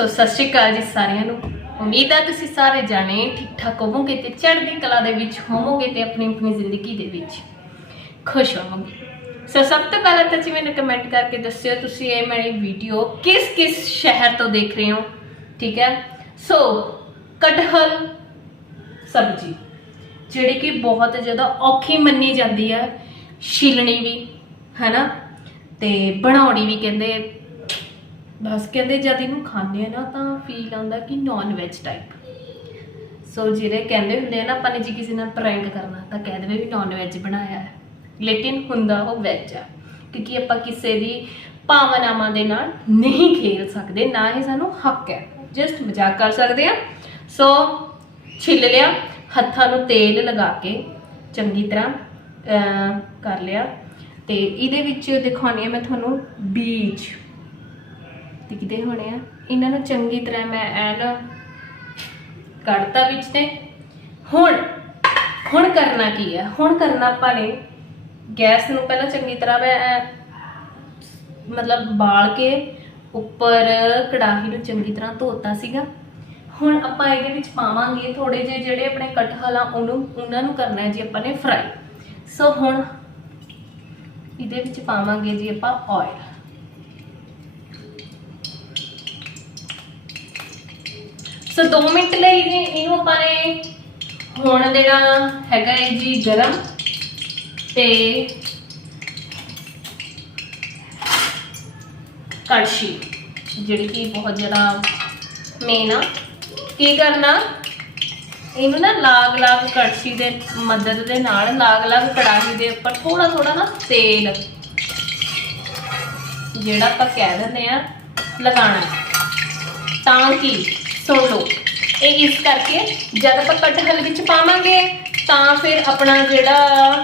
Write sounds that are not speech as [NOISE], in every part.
ਸੋ ਸਤਿ ਸ਼੍ਰੀ ਅਕਾਲ ਜੀ ਸਾਰਿਆਂ ਨੂੰ। ਉਮੀਦ ਆ ਤੁਸੀਂ ਸਾਰੇ ਜਾਣੇ ਠੀਕ ਠਾਕ ਹੋਵੋਗੇ ਤੇ ਚੜ੍ਹਦੀ ਕਲਾ ਦੇ ਵਿੱਚ ਹੋਵੋਗੇ ਤੇ ਆਪਣੀ ਆਪਣੀ ਜ਼ਿੰਦਗੀ ਦੇ ਵਿੱਚ ਖੁਸ਼ ਹੋਵੋਗੇ। ਸੋ ਸਭ ਤੋਂ ਪਹਿਲਾਂ ਤਾਂ ਜੀ ਮੈਨੂੰ ਕਮੈਂਟ ਕਰਕੇ ਦੱਸਿਓ, ਤੁਸੀਂ ਇਹ ਮੇਰੀ ਵੀਡੀਓ ਕਿਸ ਕਿਸ ਸ਼ਹਿਰ ਤੋਂ ਦੇਖ ਰਹੇ ਹੋ? ਠੀਕ ਹੈ? ਸੋ, ਕਟਹਲ ਸਬਜੀ, ਜਿਹੜੀ ਕਿ ਬਹੁਤ ਜ਼ਿਆਦਾ ਔਖੀ ਮੰਨੀ ਜਾਂਦੀ ਹੈ ਛਿਲਣੀ ਵੀ, ਹਨਾ? ਤੇ ਬਣਾਉਣੀ ਵੀ ਕਹਿੰਦੇ ਬਸ ਕਹਿੰਦੇ ਜਦ ਇਹਨੂੰ ਖਾਂਦੇ ਆ ਨਾ ਤਾਂ ਫੀਲ ਆਉਂਦਾ ਕਿ ਨਾਨ ਵੈਜ ਟਾਈਪ ਸੋ ਜਿਹੜੇ ਕਹਿੰਦੇ ਹੁੰਦੇ ਆ ਨਾ, ਆਪਾਂ ਨੇ ਜੀ ਕਿਸੇ ਨਾਲ ਪ੍ਰੈਂਕ ਕਰਨਾ, ਤਾਂ ਕਹਿ ਦੇਵੇ ਵੀ ਨਾਨ ਵੈਜ ਬਣਾਇਆ ਹੈ। ਲੇਕਿਨ ਹੁੰਦਾ ਉਹ ਵੈਜ ਆ, ਕਿਉਂਕਿ ਆਪਾਂ ਕਿਸੇ ਦੀ ਭਾਵਨਾਵਾਂ ਦੇ ਨਾਲ ਨਹੀਂ ਖੇਲ ਸਕਦੇ, ਨਾ ਹੀ ਸਾਨੂੰ ਹੱਕ ਹੈ। ਜਸਟ ਮਜ਼ਾਕ ਕਰ ਸਕਦੇ ਆ। ਸੋ ਛਿੱਲ ਲਿਆ, ਹੱਥਾਂ ਨੂੰ ਤੇਲ ਲਗਾ ਕੇ ਚੰਗੀ ਤਰ੍ਹਾਂ ਕਰ ਲਿਆ। ਤੇ ਇਹਦੇ ਵਿੱਚ ਦਿਖਾਉਣੀ ਆ ਮੈਂ ਤੁਹਾਨੂੰ ਬੀਜ। ਦਿਖਦੇ ਹੋਣੇ ਆ। ਇਹਨਾਂ ਨੂੰ ਚੰਗੀ ਤਰ੍ਹਾਂ ਮੈਂ ਐਨ ਕੱਢਤਾ ਵਿੱਚ ਤੇ। ਹੁਣ ਹੁਣ ਕਰਨਾ ਕੀ ਹੈ ਹੁਣ ਕਰਨਾ ਆਪਾਂ ਨੇ ਗੈਸ ਨੂੰ ਪਹਿਲਾਂ ਚੰਗੀ ਤਰ੍ਹਾਂ ਮੈਂ ਮਤਲਬ ਬਾਲ ਕੇ ਉੱਪਰ ਕੜਾਹੀ ਨੂੰ ਚੰਗੀ ਤਰ੍ਹਾਂ ਧੋਤਾ ਸੀਗਾ। ਹੁਣ ਆਪਾਂ ਇਹਦੇ ਵਿੱਚ ਪਾਵਾਂਗੇ ਥੋੜੇ ਜਿਹੇ ਜਿਹੜੇ ਆਪਣੇ ਕਟਹਲ ਆ ਉਹਨੂੰ, ਉਹਨਾਂ ਨੂੰ ਕਰਨਾ ਹੈ ਜੀ ਆਪਾਂ ਨੇ ਫਰਾਈ ਸੋ ਹੁਣ ਇਹਦੇ ਵਿੱਚ ਪਾਵਾਂਗੇ ਜੀ ਆਪਾਂ ਆਇਲ ਸੋ 2 ਮਿੰਟ ਲਈ ਜੀ ਇਹਨੂੰ ਆਪਾਂ ਨੇ ਹੁਣ ਦੇਣਾ ਹੈਗਾ ਹੈ ਜੀ ਗਰਮ ਤੇ ਕੜਛੀ, ਜਿਹੜੀ ਕਿ ਬਹੁਤ ਜ਼ਿਆਦਾ ਮੇਨ ਆ। ਕੀ ਕਰਨਾ? ਇਹਨੂੰ ਨਾ ਲਾਗ ਲਾਗ ਕੜਛੀ ਦੇ ਮਦਦ ਦੇ ਨਾਲ ਲਾਗ ਲਾਗ ਕੜਾਹੀ ਦੇ ਉੱਪਰ ਥੋੜਾ ਥੋੜਾ ਨਾ ਤੇਲ, ਜਿਹੜਾ ਆਪਾਂ ਕਹਿ ਦਿੰਦੇ ਆ ਲਗਾਣਾ ਤਾਂ ਕਿ? ਸੁਣ ਲਓ ਇਹ ਇਸ ਕਰਕੇ ਜਦ ਆਪਾਂ ਕਟਹਲ ਵਿੱਚ ਪਾਵਾਂਗੇ, ਤਾਂ ਫਿਰ ਆਪਣਾ ਜਿਹੜਾ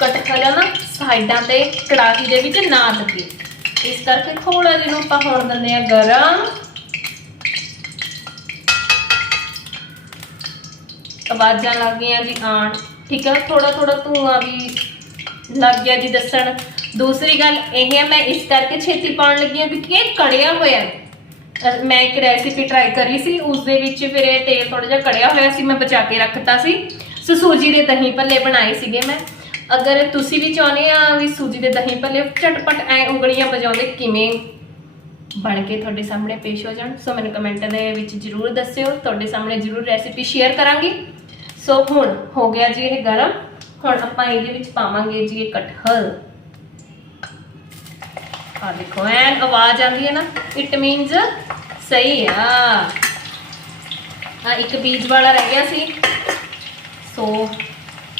ਕਟਹਲ ਆ ਨਾ, ਸਾਈਡਾਂ ਤੇ ਕੜਾਹੀ ਦੇ ਵਿੱਚ ਨਾ ਲੱਗੇ। ਇਸ ਕਰਕੇ ਥੋੜਾ ਜਿਹਾ ਆਪਾਂ ਹੋਣ ਦਿੰਦੇ ਆ ਗਰਮ। ਆਵਾਜ਼ਾਂ ਲੱਗ ਗਈਆਂ ਜੀ ਆਣ ਠੀਕ ਹੈ ਥੋੜਾ ਥੋੜਾ ਧੂਆਂ ਵੀ ਲੱਗ ਗਿਆ ਜੀ ਦੱਸਣ। ਦੂਸਰੀ ਗੱਲ ਇਹ ਹੈ ਮੈਂ ਇਸ ਕਰਕੇ ਛੇਤੀ ਪਾਉਣ ਲੱਗੀ ਹਾਂ ਕਿਉਂਕਿ ਇਹ ਕੜਿਆ ਹੋਇਆ ਹੈ। ਮੈਂ ਇੱਕ ਰੈਸਿਪੀ ਟਰਾਈ ਕਰੀ ਸੀ ਉਸ ਦੇ ਵਿੱਚ ਫਿਰ ਇਹ ਤੇਲ ਥੋੜਾ ਜਿਹਾ ਕੜਿਆ ਹੋਇਆ ਸੀ, ਮੈਂ ਬਚਾ ਕੇ ਰੱਖਤਾ ਸੀ। ਸੋ ਸੂਜੀ ਦੇ ਦਹੀਂ ਭੱਲੇ ਬਣਾਏ ਸੀਗੇ ਮੈਂ। ਅਗਰ ਤੁਸੀਂ ਵੀ ਚਾਹੁੰਦੇ ਆ ਵੀ ਸੂਜੀ ਦੇ ਦਹੀਂ ਭੱਲੇ ਝਟਪਟ ਐ ਉਂਗਲੀਆਂ ਵਜਾਉਂਦੇ, ਕਿਵੇਂ ਬਣ ਕੇ ਤੁਹਾਡੇ ਸਾਹਮਣੇ ਪੇਸ਼ ਹੋ ਜਾਣ? ਸੋ ਮੈਨੂੰ ਕਮੈਂਟ ਦੇ ਵਿੱਚ ਜਰੂਰ ਦੱਸਿਓ, ਤੁਹਾਡੇ ਸਾਹਮਣੇ ਜਰੂਰ ਰੈਸਿਪੀ ਸ਼ੇਅਰ ਕਰਾਂਗੀ। ਸੋ ਹੁਣ ਹੋ ਗਿਆ ਜੀ ਇਹ ਗਰਮ। ਹੁਣ ਆਪਾਂ ਇਹਦੇ ਵਿੱਚ ਪਾਵਾਂਗੇ ਜੀ ਇਹ ਕਟਹਲ ਆ ਦੇਖੋ, ਐਨ ਆਵਾਜ਼ ਆਉਂਦੀ ਹੈ ਨਾ ਇਟ ਮੀਨਸ ਸਹੀ ਆ। ਆ ਇੱਕ ਬੀਜ ਵਾਲਾ ਰਹਿ ਗਿਆ ਸੀ। ਸੋ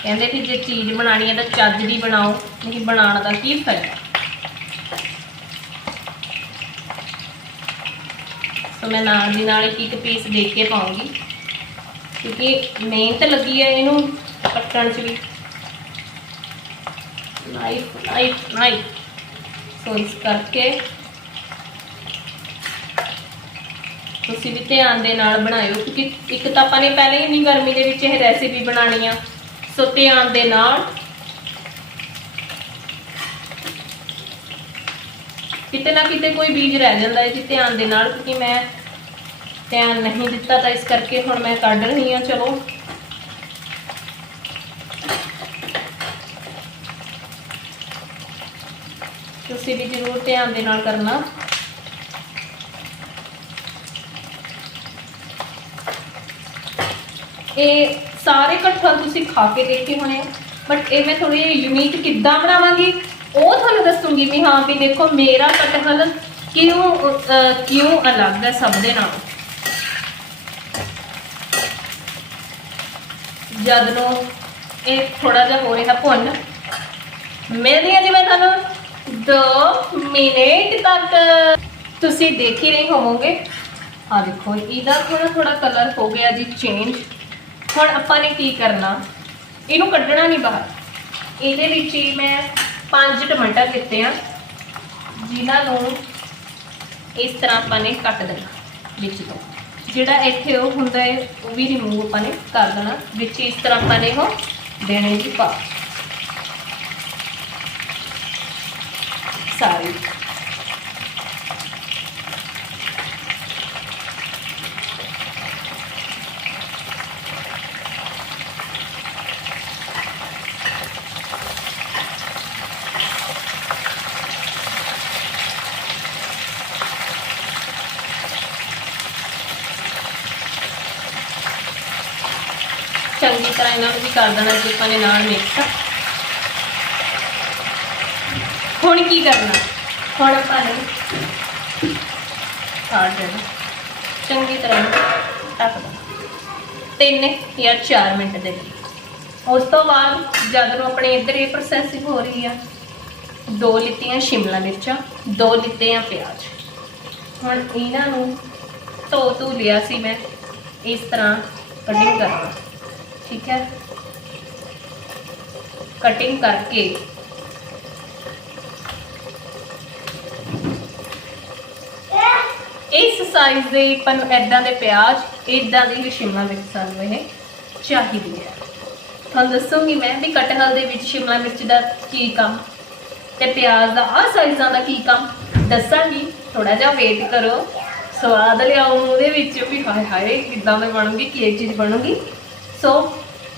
ਕਹਿੰਦੇ ਕਿ ਜੇ ਚੀਜ਼ ਬਣਾਣੀ ਹੈ ਤਾਂ ਚੱਜ ਦੀ ਬਣਾਓ, ਨਹੀਂ ਬਣਾਉਣ ਦਾ ਕੀ ਫਾਇਦਾ। ਸੋ ਮੈਂ ਨਾਲ ਦੀ ਨਾਲ ਇੱਕ ਪੀਸ ਦੇ ਕੇ ਪਾਉਂਗੀ। ਕਿਉਂਕਿ ਮਿਹਨਤ ਲੱਗੀ ਹੈ ਇਹਨੂੰ ਕੱਟਣ 'ਚ ਵੀ। ਨਾਈਫ ਨਾਈਫ ਨਾਈਫ ਸੋ ਇਸ ਕਰਕੇ ਤੁਸੀਂ ਵੀ ਧਿਆਨ ਦੇ ਨਾਲ ਬਣਾਇਓ, ਕਿਉਂਕਿ ਇੱਕ ਤਾਂ ਆਪਾਂ ਨੇ ਪਹਿਲੇ ਹੀ ਇੰਨੀ ਗਰਮੀ ਦੇ ਵਿੱਚ ਇਹ ਰੈਸਿਪੀ ਬਣਾਣੀ ਆ। ਸੋ ਧਿਆਨ ਦੇ ਨਾਲ ਕਿਤੇ ਨਾ ਕਿਤੇ ਕੋਈ ਬੀਜ ਰਹਿ ਜਾਂਦਾ ਹੈ ਜੀ ਧਿਆਨ ਦੇ ਨਾਲ, ਕਿਉਂਕਿ ਮੈਂ ਧਿਆਨ ਨਹੀਂ ਦਿੱਤਾ ਤਾਂ ਇਸ ਕਰਕੇ ਹੁਣ ਮੈਂ ਕੱਢ ਰਹੀ ਹਾਂ, ਚਲੋ। ਤੁਸੀਂ ਵੀ ਜ਼ਰੂਰ ਧਿਆਨ ਦੇ ਨਾਲ ਕਰਨਾ। ਇਹ ਸਾਰੇ ਕਟਹਲ ਤੁਸੀਂ ਖਾ ਕੇ ਦੇਖੇ ਹੋਣੇ ਬਟ ਇਹ ਮੈਂ ਥੋੜੀ ਯੂਨੀਕ ਕਿੱਦਾਂ ਬਣਾਵਾਂਗੀ, ਉਹ ਤੁਹਾਨੂੰ ਦੱਸੂਗੀ ਵੀ ਹਾਂ ਵੀ ਦੇਖੋ ਮੇਰਾ ਕਟਹਲ ਕਿਉਂ ਕਿਉਂ ਅਲੱਗ ਹੈ ਸਭ ਦੇ ਨਾਲੋਂ। ਜਦ ਨੂੰ ਇਹ ਥੋੜਾ ਜਿਹਾ ਹੋ ਰਿਹਾ ਭੁੰਨ, ਮਿਲਦੀ ਹਾਂ ਜੀ ਮੈਂ ਤੁਹਾਨੂੰ। 2 ਮਿੰਟ ਤੱਕ। ਤੁਸੀਂ ਦੇਖ ਹੀ ਰਹੇ ਹੋਵੋਗੇ। ਆ ਦੇਖੋ, ਇਹਦਾ ਥੋੜਾ ਥੋੜਾ ਕਲਰ ਹੋ ਗਿਆ ਜੀ ਚੇਂਜ ਹੁਣ ਆਪਾਂ ਨੇ ਕੀ ਕਰਨਾ? ਇਹਨੂੰ ਕੱਢਣਾ ਨਹੀਂ ਬਾਹਰ। ਇਹਦੇ ਵਿੱਚ ਹੀ ਮੈਂ ਪੰਜ ਟਮਾਟਰ ਲਿੱਤੇ ਆ, ਜਿਨ੍ਹਾਂ ਨੂੰ ਇਸ ਤਰ੍ਹਾਂ ਆਪਾਂ ਨੇ ਕੱਟ ਦੇਣਾ ਵਿੱਚ ਤੋਂ। ਜਿਹੜਾ ਇੱਥੇ ਉਹ ਹੁੰਦਾ ਹੈ, ਉਹ ਵੀ ਰਿਮੂਵ ਆਪਾਂ ਨੇ ਕਰ ਦੇਣਾ। ਵਿੱਚ ਇਸ ਤਰ੍ਹਾਂ ਆਪਾਂ ਨੇ ਉਹ ਦੇਣੇ ਜੀ ਪਾ side. ਚੰਗੀ ਤਰ੍ਹਾਂ ਇਹਨਾਂ ਨੂੰ ਵੀ ਕਰ ਦੇਣਾ ਜੀ ਆਪਾਂ ਨੇ ਨਾਲ ਮਿਕਸ ਹੁਣ ਕੀ ਕਰਨਾ? ਹੁਣ ਆਪਾਂ ਨੇ ਕਾਟ ਦੇਣਾ। ਚੰਗੀ ਤਰ੍ਹਾਂ ਇਹਨੂੰ ਢੱਕ ਦੇਣਾ ਤਿੰਨ ਜਾਂ 4 ਮਿੰਟ ਦੇ ਲਈ। ਉਸ ਤੋਂ ਬਾਅਦ ਜਦ ਨੂੰ ਆਪਣੇ ਇੱਧਰ ਇਹ ਪ੍ਰੋਸੈਸਿੰਗ ਹੋ ਰਹੀ ਆ, ਦੋ ਲਿੱਤੀਆਂ ਸ਼ਿਮਲਾ ਮਿਰਚਾਂ, ਦੋ ਲਿੱਤੇ ਆ ਪਿਆਜ਼। ਹੁਣ ਇਹਨਾਂ ਨੂੰ ਧੋ ਧੂ ਲਿਆ ਸੀ ਮੈਂ। ਇਸ ਤਰ੍ਹਾਂ ਕਟਿੰਗ ਕਰਨਾ। ਠੀਕ ਹੈ? ਕਟਿੰਗ ਕਰਕੇ ਇਸ ਸਾਈਜ਼ ਦੇ ਆਪਾਂ ਨੂੰ ਐਦਾਂ ਦੇ ਪਿਆਜ਼ ਇਦਾਂ ਦੀ ਹੀ ਸ਼ਿਮਲਾ ਮਿਰਚ ਸਾਨੂੰ ਇਹ ਚਾਹੀਦੀ ਹੈ। ਤੁਹਾਨੂੰ ਦੱਸੂਗੀ ਮੈਂ ਵੀ ਕਟਹਲ ਦੇ ਵਿੱਚ ਸ਼ਿਮਲਾ ਮਿਰਚ ਦਾ ਕੀ ਕੰਮ ਤੇ ਪਿਆਜ਼ ਦਾ ਆਹ ਸਾਈਜ਼ਾਂ ਦਾ ਕੀ ਕੰਮ ਦੱਸਾਂਗੀ। ਥੋੜਾ ਜਿਹਾ ਵੇਟ ਕਰੋ। ਸਵਾਦ ਲਿਆਓ ਉਹਦੇ ਵਿੱਚ ਵੀ। ਹਾਏ ਹਾਏ, ਕਿੱਦਾਂ ਮੈਂ ਬਣੂਗੀ, ਕੀ ਇਹ ਚੀਜ਼ ਬਣੂਗੀ। ਸੋ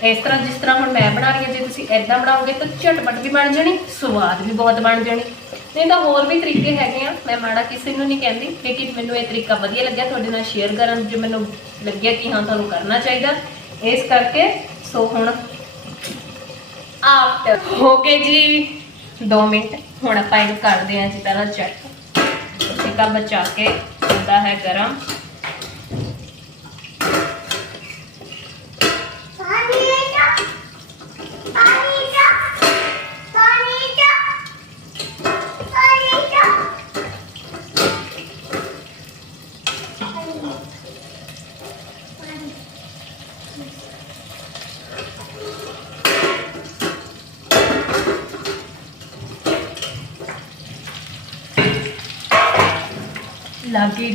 ਇਸ ਤਰ੍ਹਾਂ ਜਿਸ ਤਰ੍ਹਾਂ ਹੁਣ ਮੈਂ ਬਣਾ ਰਹੀ ਹਾਂ, ਜੇ ਤੁਸੀਂ ਐਦਾਂ ਬਣਾਓਗੇ ਤਾਂ ਝਟਪਟ ਵੀ ਬਣ ਜਾਣੀ, ਸਵਾਦ ਵੀ ਬਹੁਤ ਬਣ ਜਾਣੀ। ਨਹੀਂ ਤਾਂ ਹੋਰ ਵੀ ਤਰੀਕੇ ਹੈਗੇ ਆ। ਮੈਂ ਮਾੜਾ ਕਿਸੇ ਨੂੰ ਨਹੀਂ ਕਹਿੰਦੀ, ਲੇਕਿਨ ਮੈਨੂੰ ਇਹ ਤਰੀਕਾ ਵਧੀਆ ਲੱਗਿਆ ਤੁਹਾਡੇ ਨਾਲ ਸ਼ੇਅਰ ਕਰਨ, ਜੋ ਮੈਨੂੰ ਲੱਗਿਆ ਕਿ ਹਾਂ, ਤੁਹਾਨੂੰ ਕਰਨਾ ਚਾਹੀਦਾ। ਇਸ ਕਰਕੇ ਸੋ ਹੁਣ ਆਫਟਰ ਹੋ ਕੇ ਜੀ 2 ਮਿੰਟ। ਹੁਣ ਆਪਾਂ ਇਹਨੂੰ ਕਰਦੇ ਹਾਂ ਜੀ ਪਹਿਲਾਂ ਚੈੱਕ ਟਿੱਕਾ ਬਚਾ ਕੇ ਹੁੰਦਾ ਹੈ ਗਰਮ।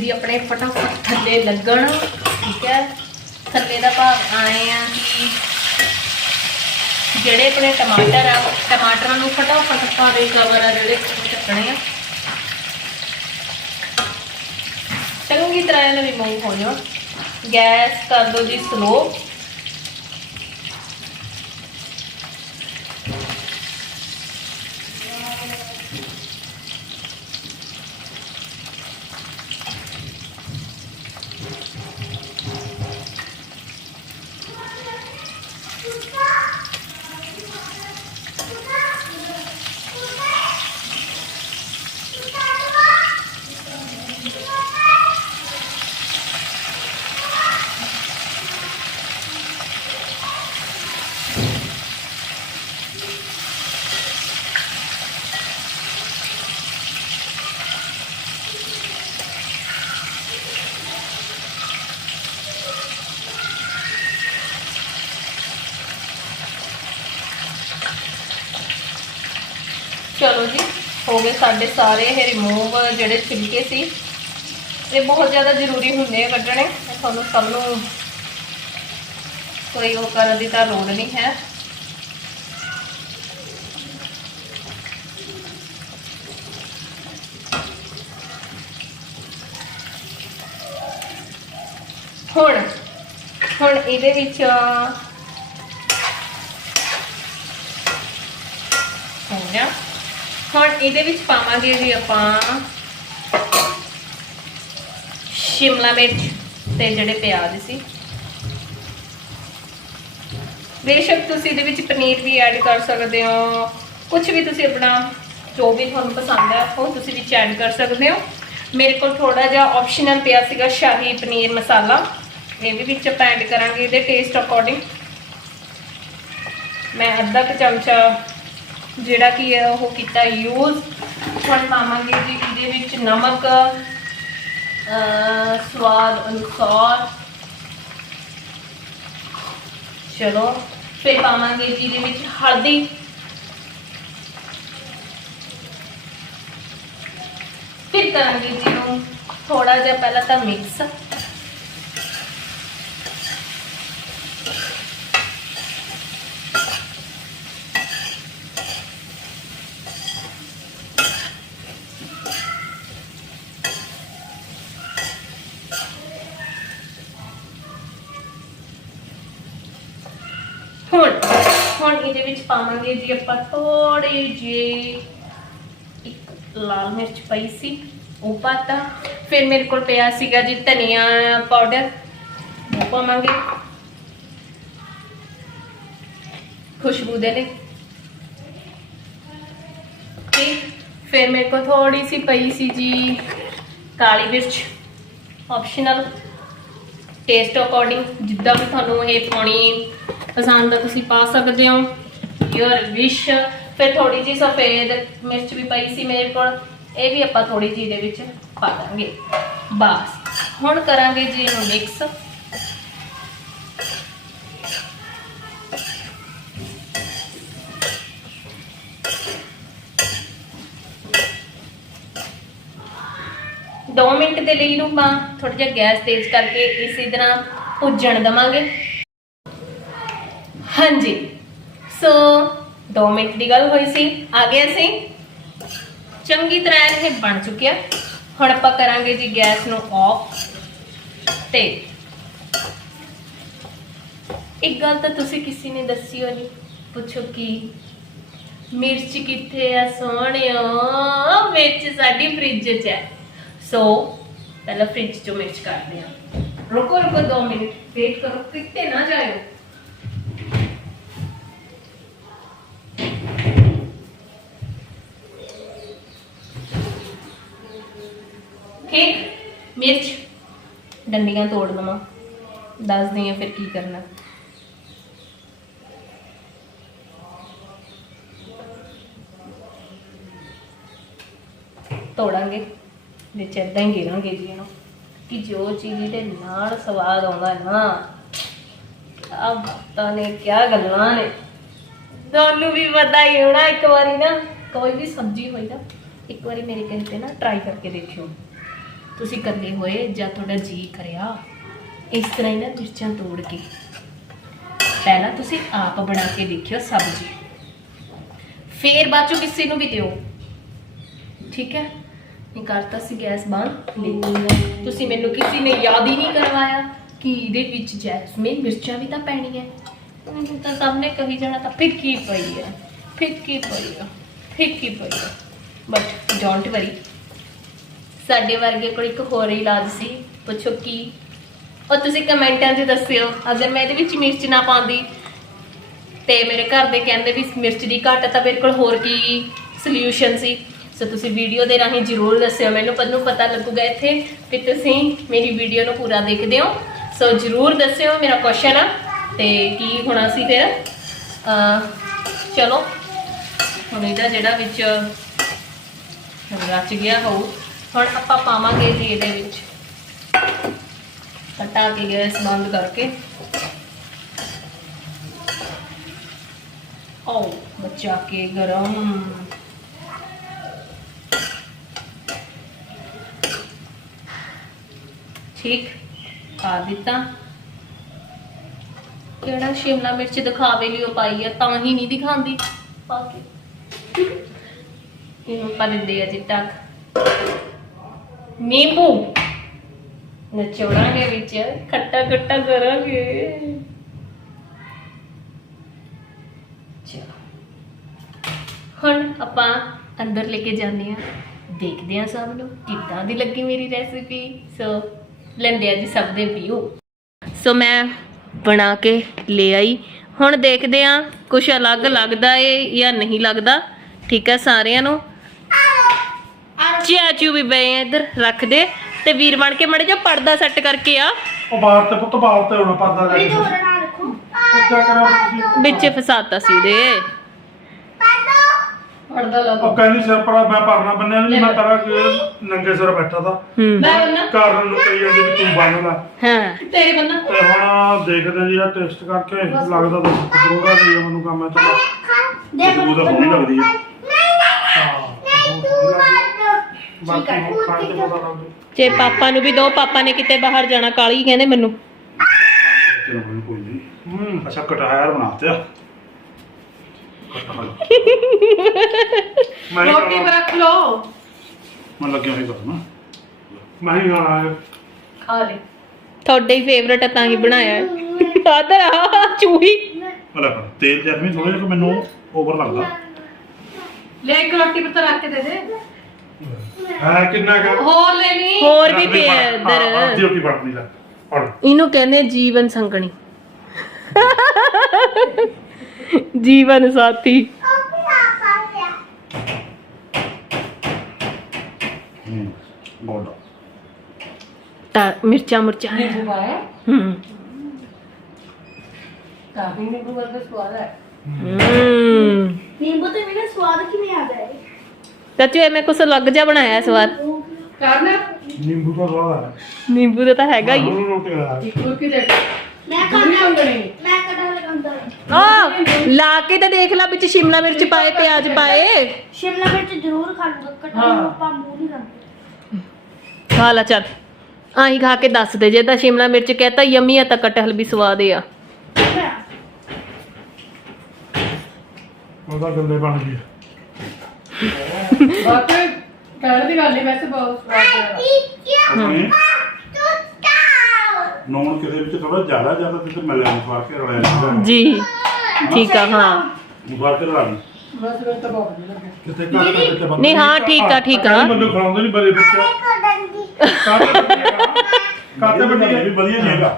ਦੀ ਆਪਣੇ ਫਟਾਫਟ ਥੱਲੇ ਲੱਗਣ, ਠੀਕ ਹੈ? ਥੱਲੇ ਦਾ ਭਾਵ ਆਏ ਆ ਕਿ ਜਿਹੜੇ ਆਪਣੇ ਟਮਾਟਰ ਆ, ਟਮਾਟਰਾਂ ਨੂੰ ਫਟਾਫਟ ਸਾਰੇ ਕਵਰ ਆ ਜਿਹੜੇ ਚੱਕਣੇ ਆ। ਚੰਗੀ ਤਰ੍ਹਾਂ ਇਹਨਾਂ ਵੀ ਮੂਵ ਹੋ ਜਾਓ। ਗੈਸ ਕਰ ਦਿਓ ਜੀ ਸਲੋ ਚਲੋ ਜੀ ਹੋ ਗਏ ਸਾਡੇ ਸਾਰੇ ਇਹ ਰਿਮੂਵ ਜਿਹੜੇ ਛਿਲਕੇ ਸੀ, ਇਹ ਬਹੁਤ ਜ਼ਿਆਦਾ ਜ਼ਰੂਰੀ ਹੁੰਦੇ ਆ ਕੱਢਣੇ। ਤੁਹਾਨੂੰ ਸਭ ਨੂੰ ਕੋਈ ਉਹ ਕਰਨ ਦੀ ਤਾਂ ਲੋੜ ਨਹੀਂ ਹੈ। ਹੁਣ ਹੁਣ ਇਹਦੇ ਵਿੱਚ ਹੋ ਗਿਆ ਹੁਣ ਇਹਦੇ ਵਿੱਚ ਪਾਵਾਂਗੇ ਜੀ ਆਪਾਂ ਸ਼ਿਮਲਾ ਮਿਰਚ ਤੇ ਜਿਹੜੇ ਪਿਆਜ਼ ਸੀ। ਬੇਸ਼ੱਕ ਤੁਸੀਂ ਇਹਦੇ ਵਿੱਚ ਪਨੀਰ ਵੀ ਐਡ ਕਰ ਸਕਦੇ ਹੋ। ਕੁਝ ਵੀ ਤੁਸੀਂ ਆਪਣਾ ਜੋ ਵੀ ਤੁਹਾਨੂੰ ਪਸੰਦ ਹੈ ਉਹ ਤੁਸੀਂ ਵਿੱਚ ਐਡ ਕਰ ਸਕਦੇ ਹੋ। ਮੇਰੇ ਕੋਲ ਥੋੜਾ ਜਿਹਾ ਆਪਸ਼ਨਲ ਪਿਆ ਸੀਗਾ ਸ਼ਾਹੀ ਪਨੀਰ ਮਸਾਲਾ। ਇਹ ਵੀ ਵਿੱਚ ਆਪਾਂ ਐਡ ਕਰਾਂਗੇ, ਇਹਦੇ ਟੇਸਟ ਅਕੋਰਡਿੰਗ ਮੈਂ ਅੱਧਾ ਕੁ ਚਮਚਾ ਜਿਹੜਾ ਕਿ ਹੈ ਉਹ ਕੀਤਾ ਯੂਜ਼ ਹੁਣ ਪਾਵਾਂਗੇ ਜੀ ਇਹਦੇ ਵਿੱਚ ਨਮਕ ਸਵਾਦ ਅਨੁਸਾਰ। ਚਲੋ, ਫਿਰ ਪਾਵਾਂਗੇ ਜੀ ਇਹਦੇ ਵਿੱਚ ਹਲਦੀ। ਫਿਰ ਕਰਾਂਗੇ ਜੀ ਇਹਨੂੰ ਥੋੜਾ ਜਿਹਾ ਪਹਿਲਾਂ ਤਾਂ ਮਿਕਸ ਹੁਣ ਹੁਣ ਇਹਦੇ ਵਿੱਚ ਪਾਵਾਂਗੇ ਜੀ ਆਪਾਂ ਥੋੜੇ ਜਿਹੇ। ਇੱਕ ਲਾਲ ਮਿਰਚ ਪਈ ਸੀ, ਉਹ ਪਾਤਾ। ਫਿਰ ਮੇਰੇ ਕੋਲ ਪਿਆ ਸੀਗਾ ਜੀ ਧਨੀਆ ਪਾਊਡਰ ਉਹ ਪਾਵਾਂਗੇ। ਖੁਸ਼ਬੂ ਦੇ ਲਈ। ਠੀਕ ਫਿਰ ਮੇਰੇ ਕੋਲ ਥੋੜੀ ਸੀ ਪਈ ਸੀ ਜੀ ਕਾਲੀ ਮਿਰਚ। ਆਪਸ਼ਨਲ ਟੇਸਟ ਅਕੋਰਡਿੰਗ ਜਿੱਦਾਂ ਵੀ ਤੁਹਾਨੂੰ ਇਹ ਪਾਉਣੀ ਪਸੰਦ ਆ, ਤੁਸੀਂ ਪਾ ਸਕਦੇ ਹੋ। ਯੂਰ ਵਿਸ਼, ਫਿਰ ਥੋੜੀ ਜੀ ਸਫੇਦ ਮਿਰਚ ਵੀ ਪਈ ਸੀ ਮੇਰੇ ਕੋਲ, ਇਹ ਵੀ ਆਪਾਂ ਥੋੜੀ ਜੀ ਦੇ ਵਿੱਚ ਪਾ ਦਾਂਗੇ। ਬਸ, ਹੁਣ ਕਰਾਂਗੇ ਜੀ ਇਹਨੂੰ ਮਿਕਸ ਦੋ ਮਿੰਟ ਦੇ ਲਈ ਇਹਨੂੰ ਆਪਾਂ ਥੋੜਾ ਜਿਹਾ ਗੈਸ ਤੇਜ਼ ਕਰਕੇ ਇਸੇ ਤਰ੍ਹਾਂ ਭੁੱਜਣ ਦਵਾਂਗੇ। ਹਾਂਜੀ। ਸੋ 2 ਮਿੰਟ ਦੀ ਗੱਲ ਹੋਈ ਸੀ। ਆ ਗਿਆ ਸੀ ਚੰਗੀ ਤਰ੍ਹਾਂ ਇਹ ਬਣ ਚੁੱਕਿਆ। ਹੁਣ ਆਪਾਂ ਕਰਾਂਗੇ ਜੀ ਗੈਸ ਨੂੰ ਆਫ ਤੇ ਇੱਕ ਗੱਲ ਤਾਂ ਤੁਸੀਂ ਕਿਸੇ ਨੇ ਦੱਸੀ ਹੋ ਨਹੀਂ ਪੁੱਛੋ ਕੀ? ਮਿਰਚ ਕਿੱਥੇ ਆ ਸੋਹਣਿਓ ਮਿਰਚ ਸਾਡੀ ਫ੍ਰਿਜ 'ਚ ਹੈ। ਸੋ ਪਹਿਲਾਂ ਫ੍ਰਿਜ 'ਚੋਂ ਮਿਰਚ ਕੱਢਦੇ ਹਾਂ। ਰੁਕੋ ਰੁਕੋ 2 ਮਿੰਟ। ਵੇਟ ਕਰੋ, ਕਿਤੇ ਨਾ ਜਾਇਓ। ਠੀਕ? ਮਿਰਚ? ਡੰਡੀਆਂ ਤੋੜ ਦਵਾਂ। ਦੱਸਦੀ ਆ ਫਿਰ ਕੀ ਕਰਨਾ। ਤੋੜਾਂਗੇ। ਵਿੱਚ ਏਦਾਂ ਹੀ ਗਿਰਾਂਗੇ ਜੀ ਇਹਨੂੰ। ਕਿ ਜੋ ਚੀਜ਼ ਦੇ ਨਾਲ ਸਵਾਦ ਆਉਂਦਾ ਨਾ। ਆ ਬਾਤਾਂ ਨੇ, ਕਿਆ ਗੱਲਾਂ ਨੇ। ਤੁਹਾਨੂੰ ਵੀ ਪਤਾ ਹੀ ਹੋਣਾ ਇੱਕ ਵਾਰੀ ਨਾ। ਕੋਈ ਵੀ ਸਬਜ਼ੀ ਹੋਈ ਨਾ, ਇੱਕ ਵਾਰੀ ਮੇਰੇ ਕਹੇ ਤੇ ਨਾ ਟਰਾਈ ਕਰਕੇ ਦੇਖਿਓ। ਤੁਸੀਂ ਇਕੱਲੇ ਹੋਏ ਜਾਂ ਤੁਹਾਡਾ ਜੀ ਕਰਿਆ, ਇਸ ਤਰ੍ਹਾਂ ਹੀ ਨਾ ਮਿਰਚਾਂ ਤੋੜ ਕੇ। ਪਹਿਲਾਂ ਤੁਸੀਂ ਆਪ ਬਣਾ ਕੇ ਦੇਖਿਓ ਸਬਜ਼ੀ। ਫੇਰ ਬਾਅਦ ਚੋਂ ਕਿਸੇ ਨੂੰ ਵੀ ਦਿਓ। ਠੀਕ ਹੈ? ਇਹ ਕਰਤਾ ਸੀ ਗੈਸ ਬੰਦ ਲਈ ਤੁਸੀਂ ਮੈਨੂੰ ਕਿਸੇ ਨੇ ਯਾਦ ਹੀ ਨਹੀਂ ਕਰਵਾਇਆ ਕਿ ਇਹਦੇ ਵਿੱਚ ਜੈਸਮੀਨ ਮਿਰਚਾਂ ਵੀ ਤਾਂ ਪੈਣੀਆਂ। ਮੈਨੂੰ ਤਾਂ ਸਭ ਨੇ ਕਹੀ ਜਾਣਾ ਤਾਂ ਫਿੱਕੀ ਪਈ ਹੈ, ਫਿੱਕੀ ਪਈ ਹੈ, ਫਿੱਕੀ ਪਈ ਹੈ। ਬਟ ਡੋਂਟ ਵਰੀ ਸਾਡੇ ਵਰਗੇ ਕੋਲ ਇੱਕ ਹੋਰ ਇਲਾਜ ਸੀ, ਪੁੱਛੋ ਕੀ? ਉਹ ਤੁਸੀਂ ਕਮੈਂਟਾਂ 'ਚ ਦੱਸਿਓ, ਅਗਰ ਮੈਂ ਇਹਦੇ ਵਿੱਚ ਮਿਰਚ ਨਾ ਪਾਉਂਦੀ। ਤੇ ਮੇਰੇ ਘਰ ਦੇ ਕਹਿੰਦੇ ਵੀ ਮਿਰਚ ਦੀ ਘੱਟ ਤਾਂ ਮੇਰੇ ਕੋਲ ਹੋਰ ਕੀ ਸੋਲੂਸ਼ਨ ਸੀ? ਸੋ ਤੁਸੀਂ ਵੀਡੀਓ ਦੇ ਰਾਹੀਂ ਜਰੂਰ ਦੱਸਿਓ, ਮੈਨੂੰ ਪਤ ਪਤਾ ਲੱਗੂਗਾ ਇੱਥੇ। ਕਿ ਤੁਸੀਂ ਮੇਰੀ ਵੀਡੀਓ ਨੂੰ ਪੂਰਾ ਦੇਖਦੇ ਹੋ। ਸੋ ਜਰੂਰ ਦੱਸਿਓ ਮੇਰਾ ਕੁਐਸਚਨ ਆ। ਤੇ ਕੀ ਹੋਣਾ ਸੀ ਫਿਰ? ਚਲੋ। ਹੁਣ ਇਹਦਾ ਜਿਹੜਾ ਵਿੱਚ ਰਚ ਗਿਆ ਹੋਊ। ਹੁਣ ਆਪਾਂ ਪਾਵਾਂਗੇ ਜੀ ਇਹਦੇ ਵਿੱਚ। ਹਟਾ ਕੇ ਗੈਸ ਬੰਦ ਕਰਕੇ। ਓ ਬਚਾ ਕੇ ਗਰਮ। ਠੀਕ, ਪਾ ਦਿੱਤਾ। ਕਿਹੜਾ ਸ਼ਿਮਲਾ ਮਿਰਚ ਦਿਖਾਵੇ ਲਈ ਉਹ ਪਾਈ ਆ ਤਾਂ ਹੀ ਨਹੀਂ ਦਿਖਾਉਂਦੀ। ਪਾ ਕੇ। ਇਹਨੂੰ ਪਾ ਦਿੰਦੇ ਆ ਜੀ ਟੱਕ ਨਿੰਬੂ। ਨਚੋੜਾਂਗੇ ਵਿੱਚ। ਖੱਟਾ ਖੱਟਾ ਕਰਾਂਗੇ। ਹੁਣ ਆਪਾਂ ਅੰਦਰ ਲੈ ਕੇ ਜਾਂਦੇ ਆ ਦੇਖਦੇ ਆ ਸਭ ਨੂੰ ਕਿੱਦਾਂ ਦੀ ਲੱਗੀ ਮੇਰੀ ਰੈਸਿਪੀ ਸੋ ਲੈਂਦੇ ਆ ਜੀ ਸਭ ਦੇ ਵਿਊ ਸੋ ਮੈਂ ਬਣਾ ਕੇ ਲੈ ਆਈ। ਹੁਣ ਦੇਖਦੇ ਆ ਕੁਝ ਅਲੱਗ ਲੱਗਦਾ ਏ ਜਾਂ ਨਹੀਂ ਲੱਗਦਾ। ਠੀਕ ਹੈ ਸਾਰਿਆਂ ਨੂੰ। ਚਾਚੂ ਵੀ ਬਈ ਇੱਧਰ ਰੱਖ ਦੇ ਤੇ ਵੀਰ ਬਣ ਕੇ ਮੜੇ ਜਾ ਪਰਦਾ ਸੈੱਟ ਕਰਕੇ ਆ। ਉਹ ਬਾਹਰ ਤੇ ਪੁੱਤ ਬਾਹਰ ਤੇ ਹੁਣ ਪਰਦਾ ਲੈ ਕੇ ਉਹ ਕਿਆ ਕਰਾਂ ਤੁਸੀਂ? ਵਿੱਚ ਫਸਾਤਾ ਸੀ ਦੇ ਪਰਦਾ ਲਾ ਉਹ ਕਹਿੰਦੀ ਸਿਰ ਪਰ ਮੈਂ ਪਰਨਾ ਬੰਨਿਆ ਨਹੀਂ ਮੈਂ ਤਰਾ ਕਿ ਨੰਗੇ ਸਿਰ ਬੈਠਾ ਤਾ। ਹੂੰ। ਮੈਂ ਬੰਨਾ ਘਰ ਨੂੰ ਕਹੀ ਜਾਂਦੀ ਵੀ ਤੂੰ ਬੰਨ ਲੈ। ਹਾਂ। ਤੇਰੇ ਬੰਨਾ ਤੇ ਹੁਣ ਦੇਖਦੇ ਜੀ ਆ ਟੈਸਟ ਕਰਕੇ ਲੱਗਦਾ ਤਾਂ ਆ ਜੀ ਮੈਨੂੰ ਕੰਮ ਹੈ ਚਲੋ ਦੇਖ ਤਾਂ ਸੋਹਣੀ ਲੱਗਦੀ ਹੈ ਹਾਂ ਬਾਕੀ ਹੁਣ ਖਾਣ ਤੇ ਪਤਾ ਲੱਗ। ਜੇ ਪਾਪਾ ਨੂੰ ਵੀ ਦੋ ਪਾਪਾ ਨੇ ਕਿਤੇ ਬਾਹਰ ਜਾਣਾ ਕਾਲੀ ਕਹਿੰਦੇ ਮੈਨੂੰ। ਚਲੋ ਮੈਨੂੰ ਕੋਈ ਨਹੀਂ। ਹੂੰ। ਅੱਛਾ ਕਟਾਇਰ ਬਣਾਤੇ ਆ ਕਟਾਇਰ ਮੈਂ ਹੀ ਰੋਟੀ। ਪਰ ਰੱਖ ਲੋ ਮੈਂ ਲੱਗਿਆ ਹੋਈ ਕਰਨਾ। ਮੈਂ ਹੀ ਖਾਣਾ ਹੈ। ਖਾ ਲੈ ਤੁਹਾਡੇ ਹੀ ਫੇਵਰਟ ਤਾਂ ਹੀ ਬਣਾਇਆ ਹੈ। ਆਦਰ ਆ ਚੂਹੀ। ਲੈ ਫੜ ਤੇਲ ਜੈਸਮੀਨ ਥੋੜਾ ਜਿਹਾ ਮੈਨੂੰ ਓਵਰ ਲੱਗਦਾ। ਲੈ ਇੱਕ ਰੋਟੀ ਪਰ ਰੱਖ ਕੇ ਦੇ ਦੇ। ਹੈ ਕਿੰਨਾ ਕੁ ਹੋਰ ਲੈਣੀ ਹੋਰ ਵੀ ਰੱਖ ਦੇ, ਪਿਆ ਫੜ। ਹਾਂ, ਹਾਂ, ਅੱਧੀ ਇੱਧਰ ਰੋਟੀ ਫੜਨੀ ਲੈ ਫੜ ਇਹਨੂੰ ਕਹਿੰਦੇ ਜੀਵਨ ਸੰਗਣੀ ਜੀਵਨ ਸਾਥੀ ਹੂੰ ਬਹੁਤ ਤਾਂ ਮਿਰਚਾਂ ਮੁਰਚਾਂ ਹੈ ਨਿੰਬੂ ਪਾਇਆ ਹੂੰ ਕਾਫੀ ਨਿੰਬੂ ਵਰਗਾ ਸਵਾਦ ਹੈ ਹੂੰ नींबू तो बिना स्वाद की नहीं आ जाए ਚਾਚੂ ਇਹ ਮੈਂ ਕੁਛ ਅਲੱਗ ਬਣਾਇਆ ਇਸ ਵਾਰ। ਨਿੰਬੂ ਦਾ ਸਵਾਦ ਆ। ਨਿੰਬੂ ਤਾਂ ਹੈਗਾ ਹੀ। ਮੈਂ ਕਰਨਾ ਲਗਾਉਂਦਾ ਆ ਲਾ ਕੇ ਤਾਂ ਦੇਖ ਲੈ ਵਿੱਚ ਸ਼ਿਮਲਾ ਮਿਰਚ ਪਾਏ ਪਿਆਜ਼ ਪਾਏ। ਸ਼ਿਮਲਾ ਮਿਰਚ ਜ਼ਰੂਰ ਖਾ ਲੂਗਾ ਕਟਾ ਆਪਾਂ ਮੂੰਹ ਨਹੀਂ ਲਾਉਂਦੇ। ਖਾ ਲਾ ਚੱਲ। ਆਹੀ ਖਾ ਕੇ ਦੱਸ ਦੇ ਜੇ ਤਾਂ ਸ਼ਿਮਲਾ ਮਿਰਚ ਕਹਤਾ ਯਮੀ ਆ ਤਾਂ ਕਟਹਲ ਵੀ ਸਵਾਦ ਆ। ਉਹਦਾ ਗੱਲੇ ਬਣ ਗਈ ਬਾਕੀ ਕਹਿਣ ਦੀ ਗੱਲ ਨਹੀਂ ਵੈਸੇ ਬਹੁਤ ਸਵਾਦ ਹੈ। ਨੂਣ ਕਿਤੇ ਵਿੱਚ ਥੋੜਾ ਜ਼ਿਆਦਾ ਜ਼ਿਆਦਾ ਤੇ ਮਿਲਿਆ ਮੁਖਾਰ ਕੇ ਰਲਿਆ ਜਾਂਦਾ ਜੀ ਠੀਕ ਆ ਹਾਂ। ਮੁਖਾਰ ਕੇ ਰਲਾ ਲਈ। ਬਸ ਮੈਨੂੰ ਤਾਂ ਬਹੁਤ ਵਧੀਆ ਲੱਗਿਆ ਕਿਤੇ ਘੱਟ ਤੇ ਕਿਤੇ ਵੱਧ ਨਹੀਂ, ਹਾਂ, ਠੀਕ ਆ, ਠੀਕ ਆ। ਮੈਨੂੰ ਖਿਲਾਉਂਦੇ ਨਹੀਂ ਬੜੇ ਬੱਚੇ। ਕਾਤੇ ਵੱਡੀ ਵੀ ਵਧੀਆ ਜੇਗਾ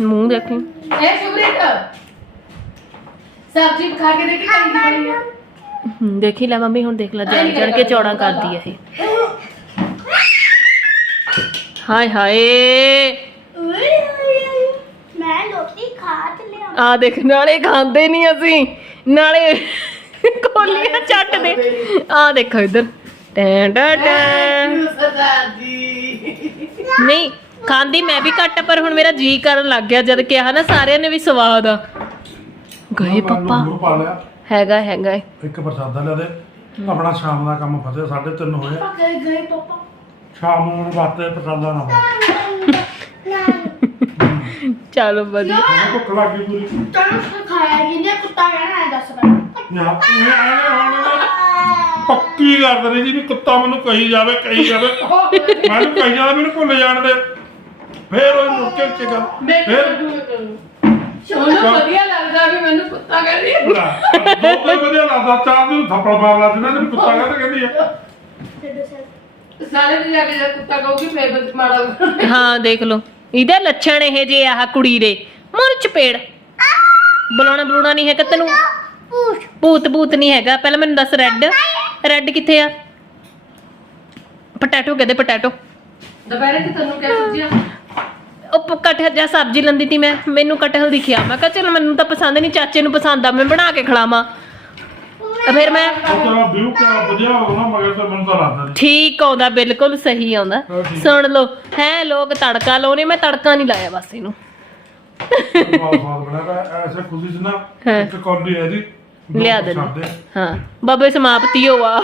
ਮੂੰਹ ਦੇਖੀ। ਇਹ ਸ਼ੁਭਰੀਤ ਸਬਜ਼ੀ ਖਾ ਕੇ ਦੇਖ ਜੀ ਬਣੀ ਆ। ਹਮ, ਦੇਖੀ ਲੈ ਮੰਮੀ ਹੁਣ ਦੇਖ ਲੈ ਜਾਣ ਜਾਣ ਕੇ ਚੌੜਾ ਕਰਦੀ। ਆ ਇਹ। ਹਾਏ ਹਾਏ। ਮੈਂ ਲੋਟੀ ਖਾ ਤੇ ਲਿਆ। ਆ ਦੇਖ ਨਾਲੇ ਖਾਂਦੇ ਨਹੀਂ ਅਸੀਂ। ਨਾਲੇ ਕੋਲੀਆਂ ਚੱਟਦੇ। ਆ ਦੇਖੋ ਇੱਧਰ। ਟੈਂ ਟੈਂ ਟੈਂ। ਸਰਦਾਰ ਜੀ ਨਹੀਂ ਖਾਂਦੀ ਮੈਂ ਵੀ ਘੱਟ ਪਰ ਹੁਣ ਮੇਰਾ ਜੀ ਕਰਨ ਲੱਗ ਗਿਆ ਜਦ ਕਿਹਾ ਨਾ ਸਾਰਿਆਂ ਨੇ ਵੀ ਸਵਾਦ ਆ। ਗਏ ਪਪਾ। ਨੂਰ ਪਾ ਲਿਆ। ਹੈਗਾ ਹੈਗਾ ਏ। ਇੱਕ ਪ੍ਰਸਾਦਾ ਲਿਆ ਦੇ। ਆਪਣਾ ਸ਼ਾਮ ਦਾ ਕੰਮ ਫਸੇ 3:30 ਹੋਏ। ਪਾਪਾ ਗਏ ਗਏ ਪਾਪਾ। ਸ਼ਾਮ ਨੂੰ ਵਾਸਤੇ ਪ੍ਰਸਾਦਾ ਨਾ ਹੋ ਚਲੋ ਵਧੀਆ। ਉਹਨੂੰ ਭੁੱਖ ਲੱਗ ਗਈ ਪੂਰੀ ਤੈਨੂੰ ਖਾਇਆ ਕਿੰਨੇ ਕੁੱਤਾ ਕਹਿਣਾ ਹੈ ਦੱਸ ਮੈਂ ਯਾ ਇਹ ਐਵੇਂ ਹੁਣ ਪੱਕੀ ਕਰ ਦਨੇ ਜੀ ਵੀ ਕੁੱਤਾ ਮੈਨੂੰ ਕਹੀ ਜਾਵੇ ਕਹੀ ਜਾਵੇ। [LAUGHS] ਮੈਨੂੰ ਕਹੀ ਜਾਵੇ ਮੈਨੂੰ ਭੁੱਲ ਜਾਣ ਦੇ। ਫੇਰ ਉਹ ਮੁੜ ਕੇ ਚੇਗਾ ਮੈਂ ਫੇਰ ਉਹਨੂੰ ਵਧੀਆ ਲੱਗਦਾ ਵੀ ਮੈਨੂੰ ਕੁੱਤਾ ਕਹਿੰਦੀ ਆ। ਦੋ ਤੇ ਵਧੀਆ ਲੱਗਦਾ ਚਾਰ ਦਿਨ ਥੱਪੜ ਮਾਰ ਲਾ ਜਿੰਨਾਂ ਨੇ ਵੀ ਕੁੱਤਾ ਕਹਿੰਦੇ ਕਹਿੰਦੀ ਆ? ਛੱਡੋ ਸਰ ਸਾਰੇ ਨੂੰ ਜਾ ਕੇ ਜਦ ਕੁੱਤਾ ਕਹੂਗੀ ਫੇਰ ਬੰਦ ਮਾੜਾ ਲੱਗਦਾ। ਹਾਂ ਦੇਖ ਲਓ। ਇਹਦੇ ਲੱਛਣ ਇਹ ਜੇ ਆਹ ਕੁੜੀ ਦੇ। ਮਨ ਚਪੇੜ ਬੁਲਾਉਣਾ ਬੁਲਾਉਣਾ ਨਹੀਂ ਹੈਗਾ ਤੈਨੂੰ। ਭੂਤ ਭੂਤ ਨਹੀਂ ਹੈਗਾ। ਪਹਿਲਾਂ ਮੈਨੂੰ ਦੱਸ ਰੈੱਡ। ਰੈੱਡ ਕਿੱਥੇ ਆ? ਪਟੈਟੋ ਕਹਦੇ ਪਟੈਟੋ। ਦੁਪਹਿਰੇ ਤੇ ਤੈਨੂੰ ਕਿਆ ਸੋਚਿਆ ਉਹ ਕਟਹਲ ਜਾਂ ਸਬਜ਼ੀ ਲੰਦੀ ਤੀ ਮੈਂ ਮੈਨੂੰ ਕਟਹਲ ਦਿਖਿਆ। ਮੈਂ ਕਿਹਾ ਚਲ ਮੈਨੂੰ ਤਾਂ ਪਸੰਦ ਨਹੀਂ ਚਾਚੇ ਨੂੰ ਪਸੰਦ ਆ ਮੈਂ ਬਣਾ ਕੇ ਖਿਲਾਵਾਂ। ਫਿਰ ਮੈਂ ਉਹ ਚਲੋ ਵਿਊ ਕਿਆ ਵਧੀਆ ਹੋਣਾ ਮਗਰ ਤਾਂ ਮੈਨੂੰ ਤਾਂ ਲੱਗਦਾ ਨਹੀਂ ਠੀਕ ਆਉਂਦਾ ਬਿਲਕੁਲ ਸਹੀ ਆਉਂਦਾ। ਹਾਂ, ਠੀਕ। ਸੁਣ ਲਓ ਹੈ ਲੋਕ ਤੜਕਾ ਲਾਉਣੇ ਮੈਂ ਤੜਕਾ ਨਹੀਂ ਲਾਇਆ ਬਸ ਇਹਨੂੰ। ਬਹੁਤ ਸਵਾਦ ਬਣਿਆ ਐਸੇ ਖੁਸ਼ੀ ਚ ਨਾ ਹਾਂ। ਇੱਕ ਕੌਲੀ ਹੈ ਜੀ ਲਿਆ ਪ੍ਰਸ਼ਾਦੇ। ਹਾਂ ਬਾਬੇ ਸਮਾਪਤੀ ਹੋਆ।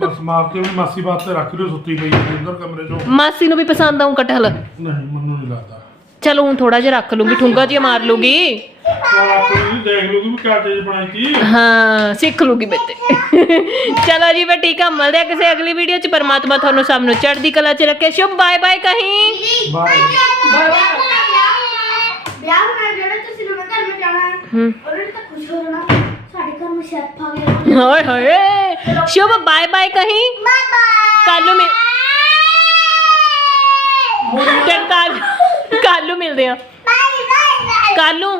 ਬਸ ਮਾਰ ਕੇ ਉਹਦੀ ਮਾਸੀ ਵਾਸਤੇ ਰੱਖ ਲਿਓ ਸੁੱਤੀ ਪਈ ਹੈ ਅੰਦਰ ਕਮਰੇ 'ਚੋਂ। ਮਾਸੀ ਨੂੰ ਵੀ ਪਸੰਦ ਆਉਂ ਕਟਹਲ। ਨਹੀਂ ਮੈਨੂੰ ਨਹੀਂ ਲੱਗਦਾ। ਚਲੋ ਹੁਣ ਥੋੜਾ ਜਿਹਾ ਰੱਖ ਲੂੰਗੀ ਠੁੰਗਾ ਜਿਹਾ ਮਾਰ ਲੂੰਗੀ। ਚਲ ਆਪੇ ਵੀ ਦੇਖ ਲੂਗੀ ਵੀ ਕਿਆ ਚੀਜ਼ ਬਣਾਈ ਕੀ ਹਾਂ ਸਿੱਖ ਲੂਗੀ ਬੇਟੇ ਚਲੋ ਜੀ ਬੇ ਠੀਕ ਆ ਮਿਲਦੇ ਆ ਕਿਸੇ ਅਗਲੀ ਵੀਡੀਓ ਚ। ਪਰਮਾਤਮਾ ਤੁਹਾਨੂੰ ਸਭ ਨੂੰ ਚੜ੍ਹਦੀ ਕਲਾ ਚ ਰੱਖੇ। ਸ਼ੁਭ ਬਾਏ ਬਾਏ ਕਹੀਂ। ਬਾਏ। ਵਿਆਹ ਬਣਾ ਜਿਹੜਾ ਤੁਸੀਂ ਲੋਕਾਂ ਘਰ ਵਿੱਚ ਜਾਣਾ ਹੈ। ਹੂੰ ਉਹਨੇ ਤਾਂ ਖੁਸ਼ ਹੋ ਜਾਣਾ। ਸਾਡੇ ਘਰ ਵਿੱਚ ਸ਼ੈਫ ਆ ਗਿਆ। ਹਾਏ ਹਾਏ। ਸ਼ੁਭ ਬਾਏ ਬਾਏ ਕਹੀਂ। ਬਾਏ ਬਾਏ ਕੱਲ ਨੂੰ ਮਿਲ ਤੇ ਕੱਲ ਕੱਲ ਨੂੰ ਮਿਲਦੇ ਆ। ਬਾਏ ਬਾਏ ਕੱਲ ਨੂੰ।